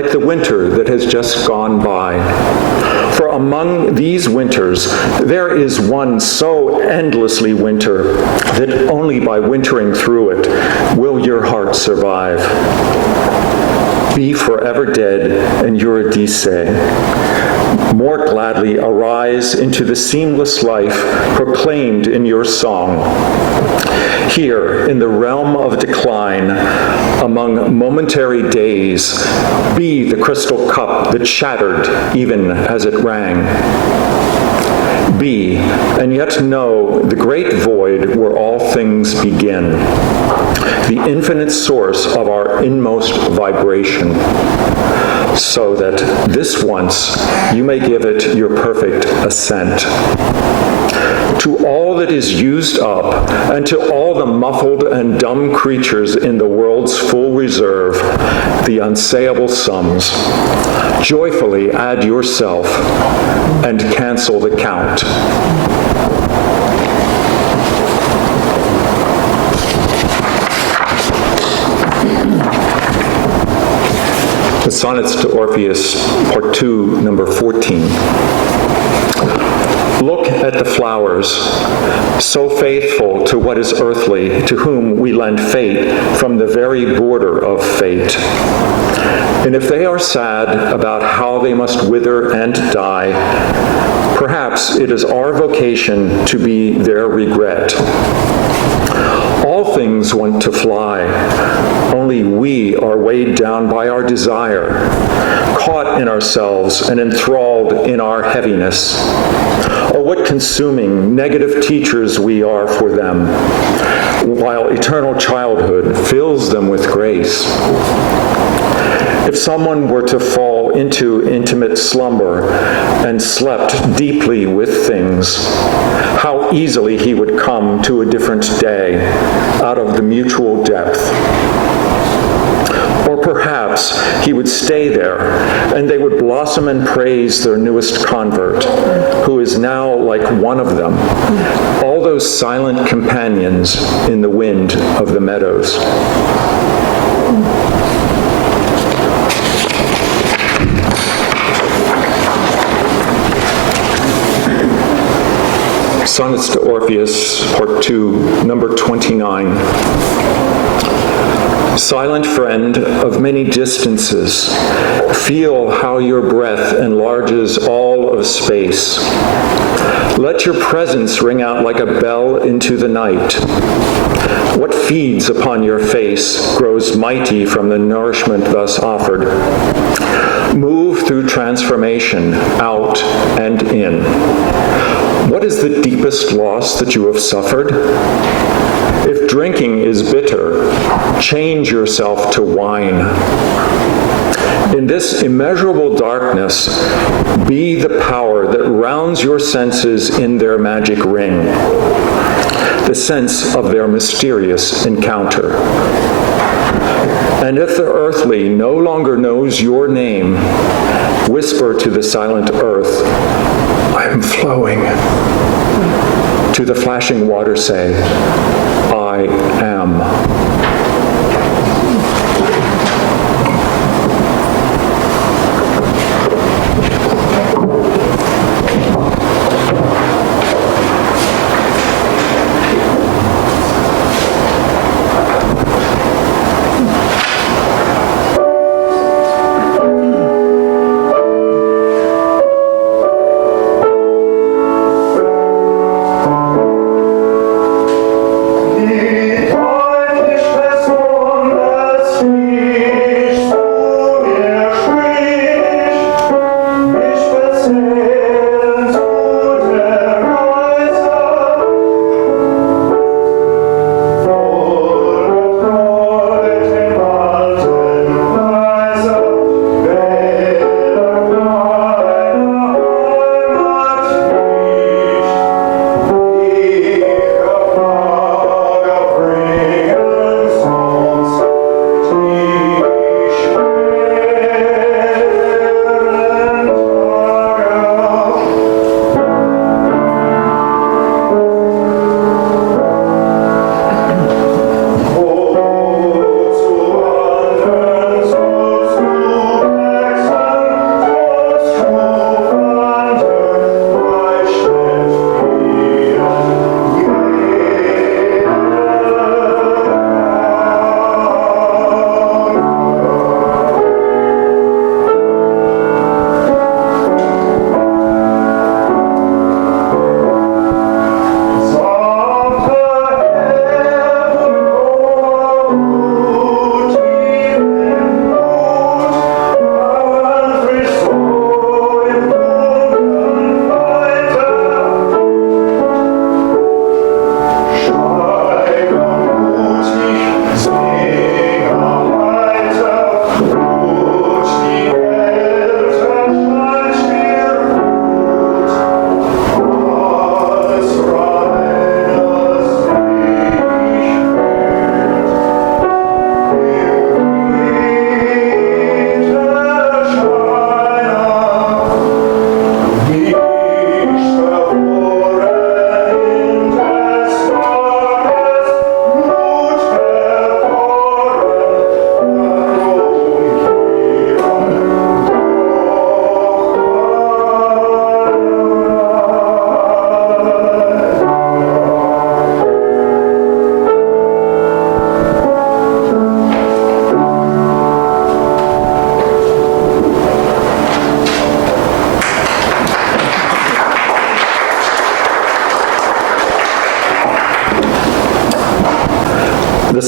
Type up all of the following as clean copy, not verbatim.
like the winter that has just gone by. For among these winters, there is one so endlessly winter that only by wintering through it will your heart survive. Be forever dead, and Eurydice. More gladly arise into the seamless life proclaimed in your song. Here, in the realm of decline, among momentary days, be the crystal cup that shattered even as it rang. Be, and yet know, the great void where all things begin, the infinite source of our inmost vibration, so that this once you may give it your perfect assent. To all that is used up, and to all the muffled and dumb creatures in the world's full reserve, the unsayable sums, joyfully add yourself and cancel the count. The Sonnets to Orpheus, Part 2, number 14. Look at the flowers, so faithful to what is earthly, to whom we lend fate from the very border of fate. And if they are sad about how they must wither and die, perhaps it is our vocation to be their regret. All things want to fly, only we are weighed down by our desire, caught in ourselves and enthralled in our heaviness. Oh, what consuming, negative teachers we are for them, while eternal childhood fills them with grace. If someone were to fall into intimate slumber and slept deeply with things, how easily he would come to a different day out of the mutual depth. Or perhaps he would stay there, and they would blossom and praise their newest convert, who is now like one of them, all those silent companions in the wind of the meadows. Sonnets to Orpheus, Part 2, number 29. Silent friend of many distances, feel how your breath enlarges all of space. Let your presence ring out like a bell into the night. What feeds upon your face grows mighty from the nourishment thus offered. Move through transformation, out and in. What is the deepest loss that you have suffered? If drinking is bitter, change yourself to wine. In this immeasurable darkness, be the power that rounds your senses in their magic ring, the sense of their mysterious encounter. And if the earthly no longer knows your name, whisper to the silent earth, I am flowing. To the flashing water say, I am.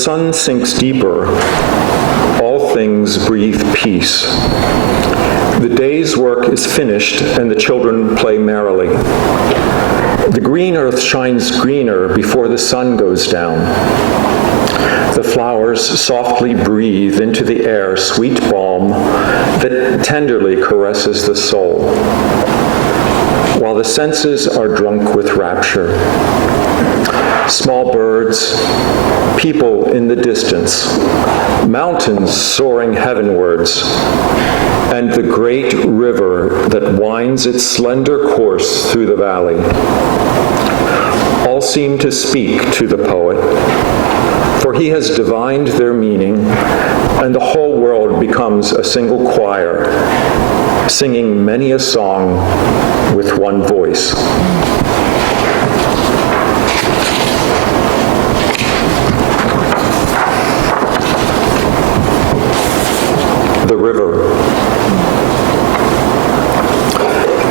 sun sinks deeper, all things breathe peace. The day's work is finished, and the children play merrily. The green earth shines greener before the sun goes down. The flowers softly breathe into the air sweet balm that tenderly caresses the soul, while the senses are drunk with rapture. Small birds, people in the distance, mountains soaring heavenwards, and the great river that winds its slender course through the valley. All seem to speak to the poet, for he has divined their meaning, and the whole world becomes a single choir, singing many a song with one voice. The river.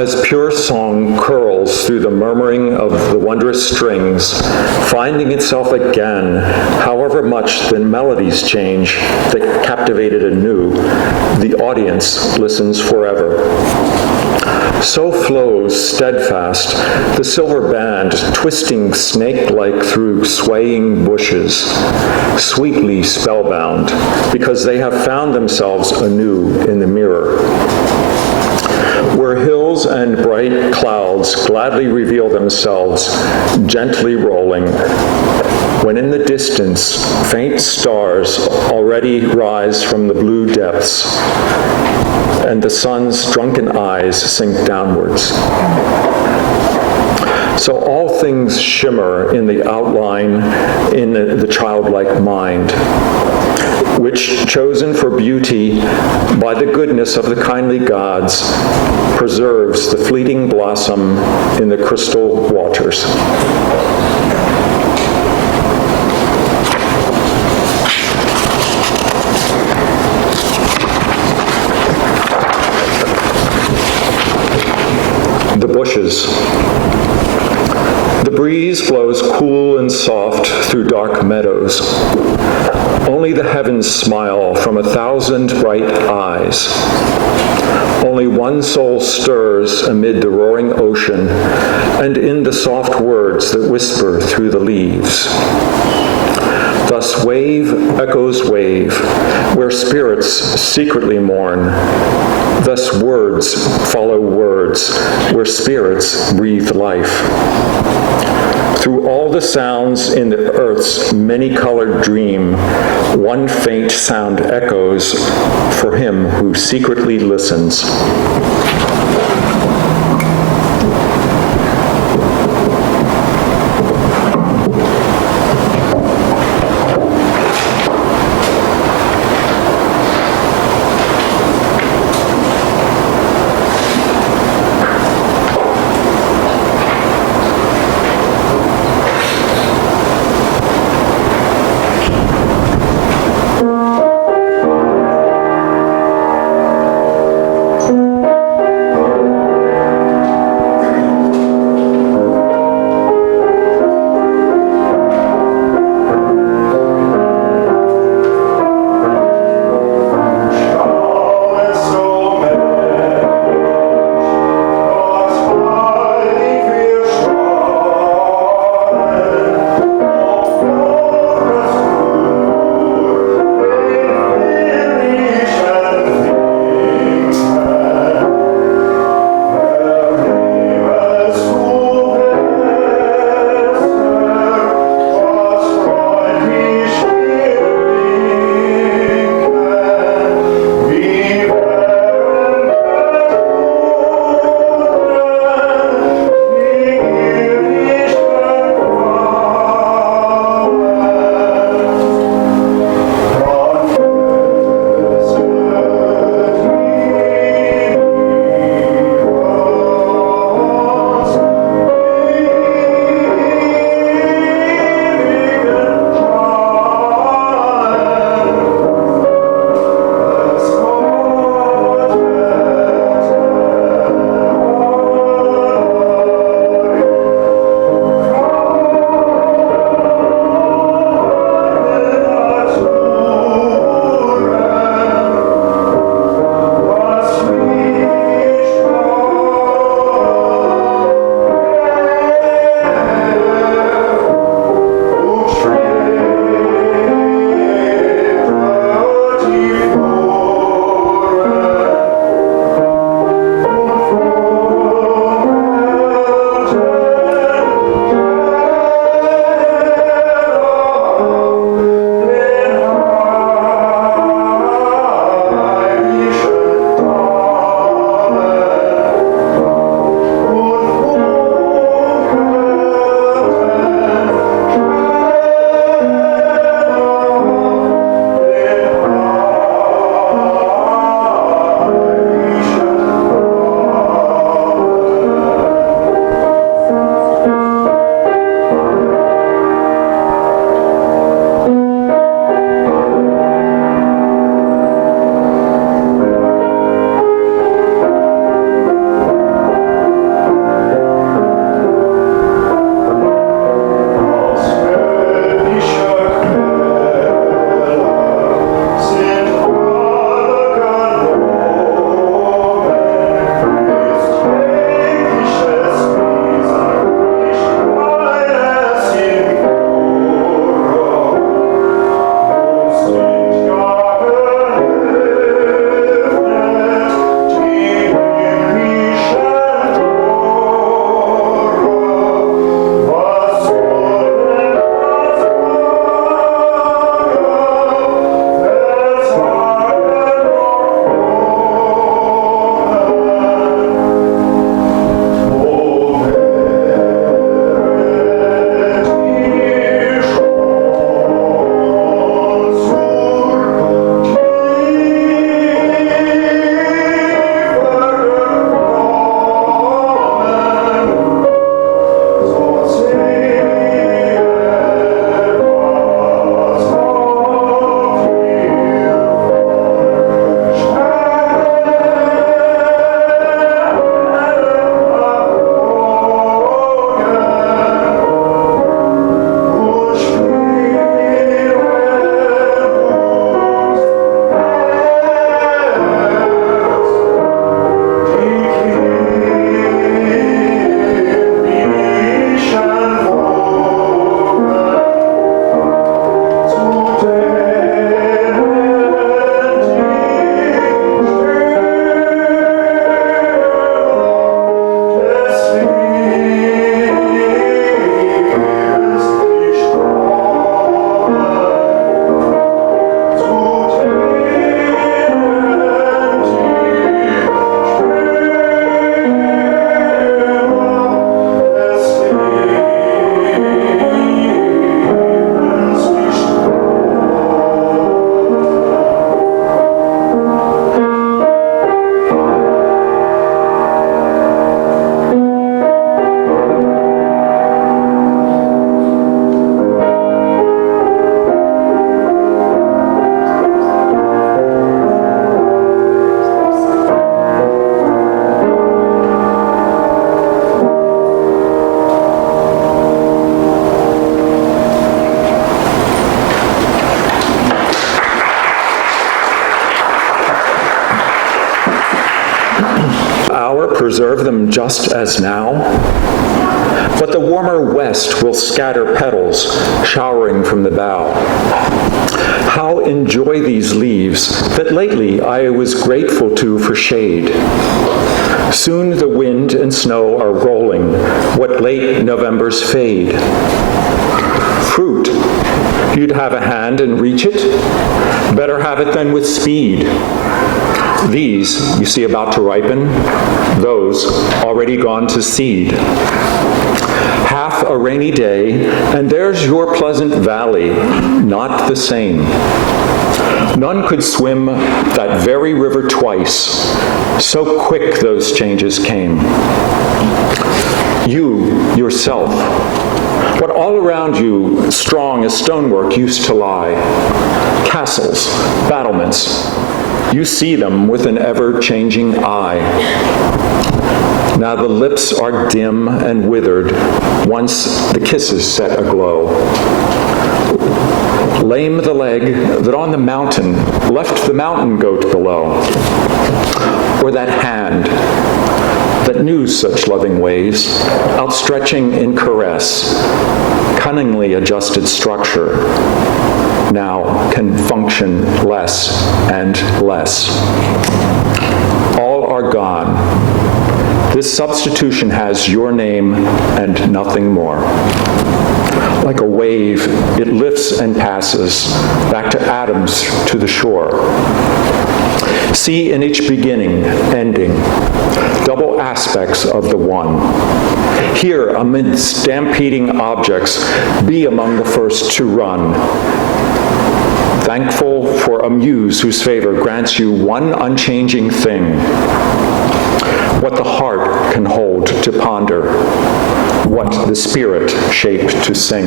As pure song curls through the murmuring of the wondrous strings, finding itself again, however much the melodies change that captivated anew, the audience listens forever. So flows steadfast the silver band, twisting snake-like through swaying bushes, sweetly spellbound, because they have found themselves anew in the mirror. Where hills and bright clouds gladly reveal themselves, gently rolling, when in the distance faint stars already rise from the blue depths, and the sun's drunken eyes sink downwards. So all things shimmer in the outline in the childlike mind, which, chosen for beauty by the goodness of the kindly gods, preserves the fleeting blossom in the crystal waters. The bushes. The breeze blows cool and soft through dark meadows. Only the heavens smile from 1,000 bright eyes. Only one soul stirs amid the roaring ocean and in the soft words that whisper through the leaves. Thus wave echoes wave, where spirits secretly mourn. Thus words follow words, where spirits breathe life. Through all the sounds in the earth's many-colored dream, one faint sound echoes for him who secretly listens. hour preserve them just as now? But the warmer west will scatter petals, showering from the bough. How enjoy these leaves that lately I was grateful to for shade. Soon the wind and snow are rolling, what late Novembers fade. Fruit, you'd have a hand and reach it? Better have it than with speed. These, you see about to ripen, those already gone to seed. Half a rainy day, and there's your pleasant valley, not the same. None could swim that very river twice, so quick those changes came. You, yourself, what all around you, strong as stonework, used to lie, castles, battlements, you see them with an ever-changing eye. Now the lips are dim and withered, once the kisses set aglow. Lame the leg that on the mountain left the mountain goat below, or that hand that knew such loving ways, outstretching in caress, cunningly adjusted structure, now can function less and less. All are gone. This substitution has your name and nothing more. Like a wave, it lifts and passes, back to atoms, to the shore. See in each beginning, ending, double aspects of the one. Here, amid stampeding objects, be among the first to run. Thankful for a muse whose favor grants you one unchanging thing. What the heart can hold to ponder, what the spirit shaped to sing.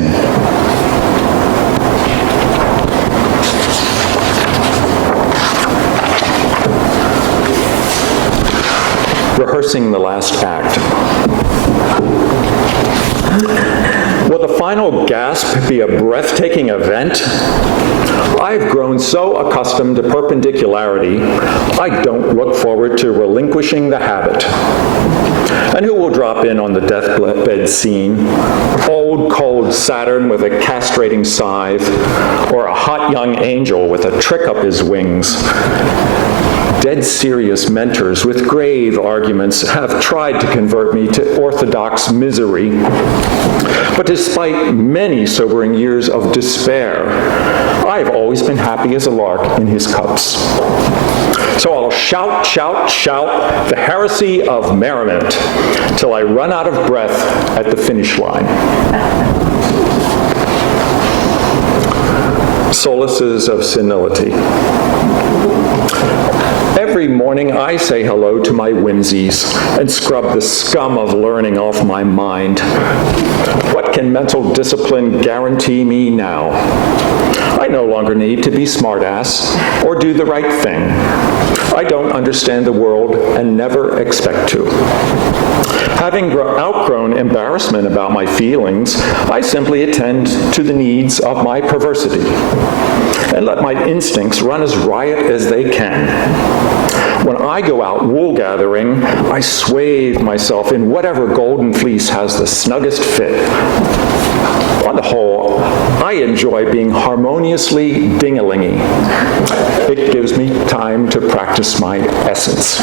Rehearsing the last act. Will the final gasp be a breathtaking event? I've grown so accustomed to perpendicularity, I don't look forward to relinquishing the habit. And who will drop in on the deathbed scene? Old, cold Saturn with a castrating scythe, or a hot young angel with a trick up his wings? Dead serious mentors with grave arguments have tried to convert me to orthodox misery. But despite many sobering years of despair, I've always been happy as a lark in his cups. So I'll shout, shout, shout the heresy of merriment till I run out of breath at the finish line. Solaces of senility. Every morning I say hello to my whimsies and scrub the scum of learning off my mind. What can mental discipline guarantee me now? I no longer need to be smartass or do the right thing. I don't understand the world and never expect to. Having outgrown embarrassment about my feelings, I simply attend to the needs of my perversity and let my instincts run as riot as they can. When I go out wool gathering, I swathe myself in whatever golden fleece has the snuggest fit. On the whole, I enjoy being harmoniously ding-a-lingy. It gives me time to practice my essence.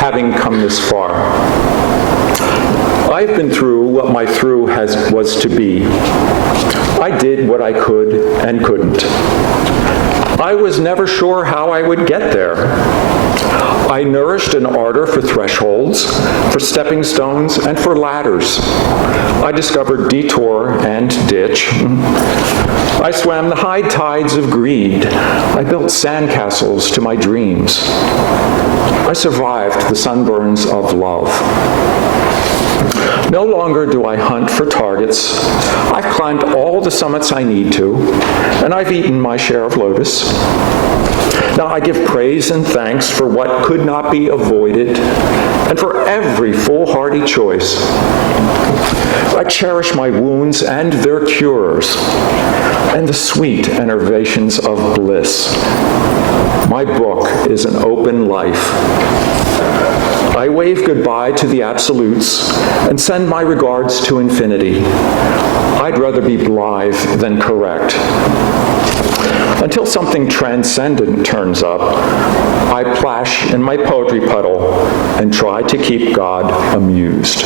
Having come this far, I've been through what my through was to be. I did what I could and couldn't. I was never sure how I would get there. I nourished an ardor for thresholds, for stepping stones, and for ladders. I discovered detour and ditch. I swam the high tides of greed. I built sandcastles to my dreams. I survived the sunburns of love. No longer do I hunt for targets. I've climbed all the summits I need to, and I've eaten my share of lotus. Now I give praise and thanks for what could not be avoided, and for every foolhardy choice. I cherish my wounds and their cures. and the sweet enervations of bliss. My book is an open life. I wave goodbye to the absolutes and send my regards to infinity. I'd rather be blithe than correct. Until something transcendent turns up, I plash in my poetry puddle and try to keep God amused.